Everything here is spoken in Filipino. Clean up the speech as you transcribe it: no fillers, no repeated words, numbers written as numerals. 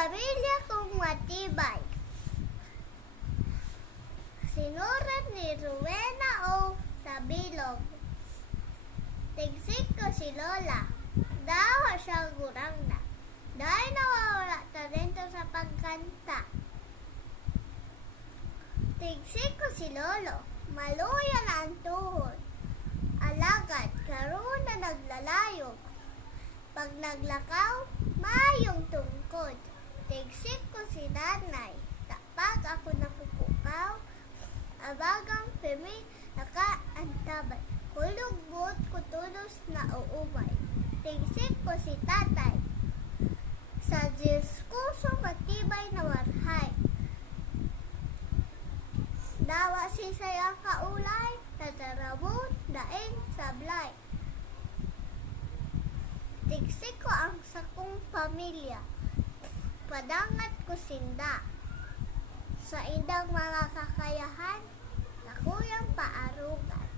pamilya kong matibay. Sinurat ni Rowena O. Tabilog. Tigsik ko si Lola. Dawa siya gurang na. Dahil nawawala talento sa pagkanta. Tigsik ko si Lolo. Maluya na ang tuhod. Alagad, karoon na naglalayog. Pag naglakaw, mayong tungkod. Tigsik ko si Nanay. Kapag ako napupukaw, abagang pimi nakaantabay. Kulugbot ko tulos na uumay. Tigsik ko si Tatay. Sa diskurso matibay na marhay. Dawa si sayang kaulay, tatarabot, daing, sablay. Tigsik ko ang sakong pamilya. Padangat ko sinda. Sa indang mga kakayahan, na kuyang paarugan.